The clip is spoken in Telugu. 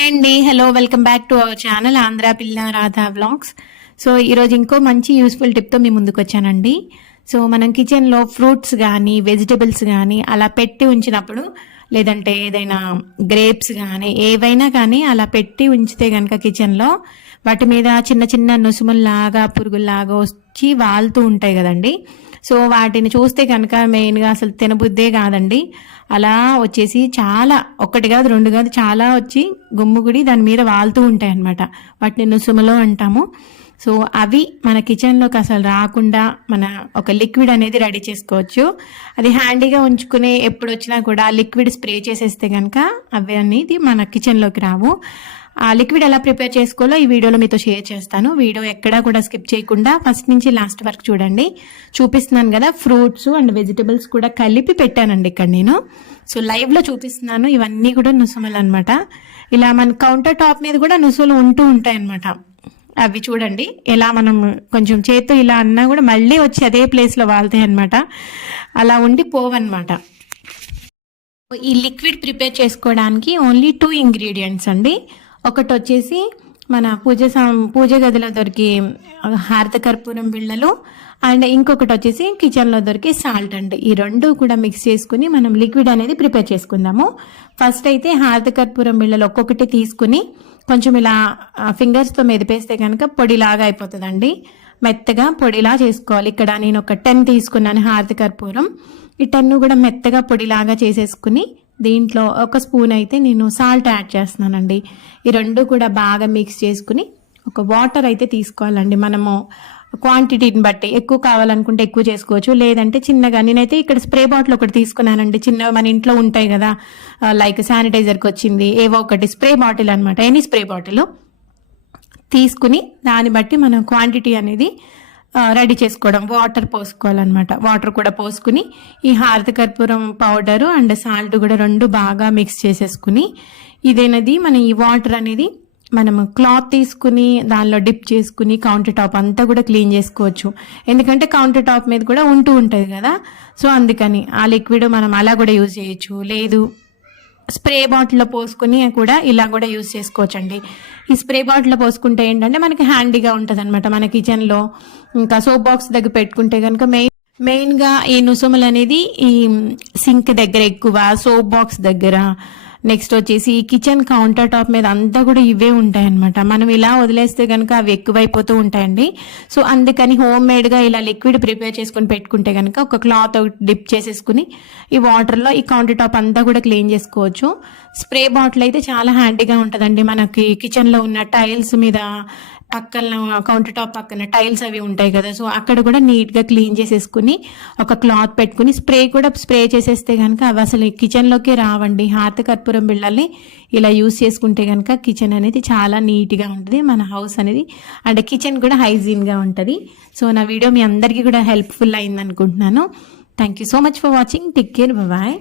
హాయ్ అండి. Hello welcome back to our channel Andhra Pilla Radha vlogs so ఈరోజు ఇంకో మంచి యూస్ఫుల్ టిప్తో మీ ముందుకు వచ్చానండి. సో మనం కిచెన్లో ఫ్రూట్స్ కానీ వెజిటబుల్స్ కానీ అలా పెట్టి ఉంచినప్పుడు లేదంటే ఏదైనా గ్రేప్స్ కానీ ఏవైనా కానీ అలా పెట్టి ఉంచితే కనుక కిచెన్లో వాటి మీద చిన్న చిన్న నుసుముల్లాగా పురుగుల్లాగా వచ్చి వాలుతూ ఉంటాయి కదండి. సో వాటిని చూస్తే కనుక మెయిన్గా అసలు తినబుద్దే కాదండి. అలా వచ్చేసి చాలా ఒకటి కాదు రెండు కాదు చాలా వచ్చి గుమ్ముగుడి దాని మీద వాలుతూ ఉంటాయి అనమాట వాటిని నుసుములో అంటాము. సో అవి మన కిచెన్లోకి అసలు రాకుండా మన ఒక లిక్విడ్ అనేది రెడీ చేసుకోవచ్చు. అది హ్యాండీగా ఉంచుకునే ఎప్పుడు వచ్చినా కూడా లిక్విడ్ స్ప్రే చేసేస్తే కనుక అవి అనేది మన కిచెన్లోకి రావు. ఆ లిక్విడ్ ఎలా ప్రిపేర్ చేసుకోవాలో ఈ వీడియోలో మీతో షేర్ చేస్తాను. వీడియో ఎక్కడా కూడా స్కిప్ చేయకుండా ఫస్ట్ నుంచి లాస్ట్ వరకు చూడండి. చూపిస్తున్నాను కదా ఫ్రూట్స్ అండ్ వెజిటబుల్స్ కూడా కలిపి పెట్టానండి ఇక్కడ నేను. సో లైవ్లో చూపిస్తున్నాను. ఇవన్నీ కూడా నుసుమలు అనమాట ఇలా మన కౌంటర్ టాప్ మీద కూడా నుసులు ఉంటూ ఉంటాయి అనమాట అవి చూడండి. ఎలా మనం కొంచెం చేత్తో ఇలా అన్నా కూడా మళ్ళీ వచ్చి అదే ప్లేస్లో వాళ్తాయి అనమాట అలా ఉండి పోవన్నమాట. ఈ లిక్విడ్ ప్రిపేర్ చేసుకోవడానికి ఓన్లీ టూ ఇంగ్రీడియంట్స్ అండి. ఒకటి వచ్చేసి మన పూజ పూజ గదిలో దొరికి హారత కర్పూరం బిళ్ళలు అండ్ ఇంకొకటి వచ్చేసి కిచెన్లో దొరికే సాల్ట్ అండి ఈ రెండు కూడా మిక్స్ చేసుకుని మనం లిక్విడ్ అనేది ప్రిపేర్ చేసుకుందాము. ఫస్ట్ అయితే హారత కర్పూరం బిళ్ళలు ఒక్కొక్కటి తీసుకుని కొంచెం ఇలా ఫింగర్స్తో మెదిపేస్తే కనుక పొడిలాగా అయిపోతుందండి. మెత్తగా పొడిలా చేసుకోవాలి. ఇక్కడ నేను ఒక టెన్ తీసుకున్నాను హారతి కర్పూరం. ఈ టెన్ను కూడా మెత్తగా పొడిలాగా చేసేసుకుని దీంట్లో ఒక స్పూన్ అయితే నేను సాల్ట్ యాడ్ చేస్తున్నానండి. ఈ రెండు కూడా బాగా మిక్స్ చేసుకుని ఒక వాటర్ అయితే తీసుకోవాలండి. మనము క్వాంటిటీని బట్టి ఎక్కువ కావాలనుకుంటే ఎక్కువ చేసుకోవచ్చు. లేదంటే చిన్నగా నేనైతే ఇక్కడ స్ప్రే బాటిల్ ఒకటి తీసుకున్నానండి. చిన్న మన ఇంట్లో ఉంటాయి కదా లైక్ శానిటైజర్కి వచ్చింది. ఏవో ఒకటి స్ప్రే బాటిల్ అనమాట ఎనీ స్ప్రే బాటిల్ తీసుకుని దాన్ని బట్టి మనం క్వాంటిటీ అనేది రెడీ చేసుకోవడం వాటర్ పోసుకోవాలన్నమాట. వాటర్ కూడా పోసుకుని ఈ హారతి కర్పూరం పౌడరు అండ్ సాల్ట్ కూడా రెండు బాగా మిక్స్ చేసేసుకుని ఇదేనది మన ఈ వాటర్ అనేది మనం క్లాత్ తీసుకుని దానిలో డిప్ చేసుకుని కౌంటర్ టాప్ అంతా కూడా క్లీన్ చేసుకోవచ్చు. ఎందుకంటే కౌంటర్ టాప్ మీద కూడా ఉంటూ ఉంటుంది కదా. సో అందుకని ఆ లిక్విడ్ మనం అలా కూడా యూజ్ చేయొచ్చు. లేదు స్ప్రే బాటిల్లో పోసుకుని కూడా ఇలా కూడా యూజ్ చేసుకోవచ్చండి. ఈ స్ప్రే బాటిల్లో పోసుకుంటే ఏంటంటే మనకి హ్యాండీగా ఉంటుంది అనమాట మన కిచెన్లో ఇంకా సోప్ బాక్స్ దగ్గర పెట్టుకుంటే కనుక మెయిన్ మెయిన్గా ఈ నుసుములు అనేది ఈ సింక్ దగ్గర ఎక్కువ సోప్ బాక్స్ దగ్గర నెక్స్ట్ వచ్చేసి కిచెన్ కౌంటర్ టాప్ మీద అంతా కూడా ఇవే ఉంటాయన్నమాట. మనం ఇలా వదిలేస్తే కనుక అవి ఎక్కువైపోతూ ఉంటాయండి. సో అందుకని హోమ్ మేడ్గా ఇలా లిక్విడ్ ప్రిపేర్ చేసుకుని పెట్టుకుంటే కనుక ఒక క్లాత్ డిప్ చేసేసుకుని ఈ వాటర్లో ఈ కౌంటర్ టాప్ అంతా కూడా క్లీన్ చేసుకోవచ్చు. స్ప్రే బాటిల్ అయితే చాలా హ్యాండీగా ఉంటుందండి. మనకి కిచెన్లో ఉన్న టైల్స్ మీద పక్కన కౌంటర్ టాప్ పక్కన టైల్స్ అవి ఉంటాయి కదా సో అక్కడ కూడా నీట్గా క్లీన్ చేసేసుకుని ఒక క్లాత్ పెట్టుకుని స్ప్రే కూడా స్ప్రే చేసేస్తే కనుక అవి అసలు కిచెన్లోకి రావండి. హారత కర్పూరం బిళ్ళల్ని ఇలా యూస్ చేసుకుంటే కనుక కిచెన్ అనేది చాలా నీట్గా ఉంటుంది. మన హౌస్ అనేది అండ్ కిచెన్ కూడా హైజీన్గా ఉంటుంది. సో నా వీడియో మీ అందరికీ కూడా హెల్ప్ఫుల్ అయింది అనుకుంటున్నాను thank you so much for watching take care bye